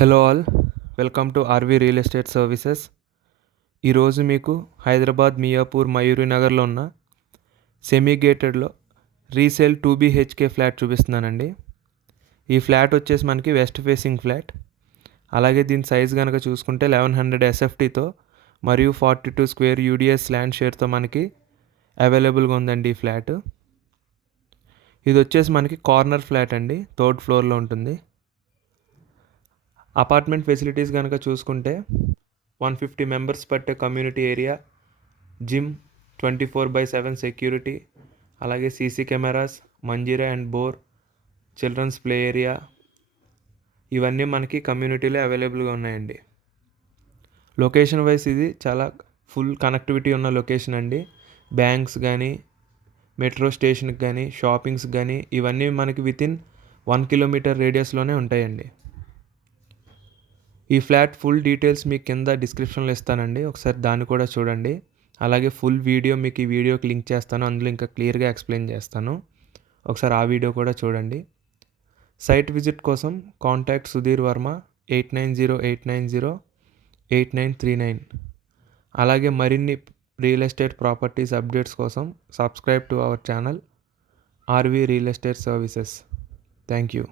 Hello all, welcome to RV real estate services. ఈరోజు మీకు హైదరాబాద్ మియాపూర్ మయూరి నగర్లో ఉన్న సెమీ గేటెడ్లో రీసేల్ 2BHK ఫ్లాట్ చూపిస్తున్నానండి. ఈ ఫ్లాట్ వచ్చేసి మనకి వెస్ట్ ఫేసింగ్ ఫ్లాట్. అలాగే దీని సైజ్ కనుక చూసుకుంటే 1100 SFTతో మరియు 42 స్క్వేర్ UDS ల్యాండ్ షేర్తో మనకి అవైలబుల్గా ఉందండి ఈ ఫ్లాట్. ఇది వచ్చేసి మనకి కార్నర్ ఫ్లాట్ అండి, 3rd ఫ్లోర్లో ఉంటుంది. అపార్ట్మెంట్ ఫెసిలిటీస్ కనుక చూసుకుంటే 150 మెంబర్స్ పట్టే కమ్యూనిటీ ఏరియా, జిమ్, 24/7 సెక్యూరిటీ, అలాగే CC cameras, Manjeera and bore, children's play area, ఇవన్నీ మనకి కమ్యూనిటీలో అవైలబుల్గా ఉన్నాయండి. లొకేషన్ వైజ్ ఇది చాలా ఫుల్ కనెక్టివిటీ ఉన్న లొకేషన్ అండి. బ్యాంక్స్ కానీ, మెట్రో స్టేషన్కి కానీ, షాపింగ్స్ కానీ ఇవన్నీ మనకి వితిన్ 1 కిలోమీటర్ రేడియస్లోనే ఉంటాయండి. ఈ ఫ్లాట్ ఫుల్ డీటెయిల్స్ మీకు కింద డిస్క్రిప్షన్లో ఇస్తానండి, ఒకసారి దాన్ని కూడా చూడండి. అలాగే ఫుల్ వీడియో మీకు ఈ వీడియోకి లింక్ చేస్తాను, అందులో ఇంకా క్లియర్గా ఎక్స్ప్లెయిన్ చేస్తాను, ఒకసారి ఆ వీడియో కూడా చూడండి. సైట్ విజిట్ కోసం కాంటాక్ట్ సుధీర్ వర్మ 8908908939. అలాగే మరిన్ని రియల్ ఎస్టేట్ ప్రాపర్టీస్ అప్డేట్స్ కోసం subscribe to our channel RV real estate services. Thank you.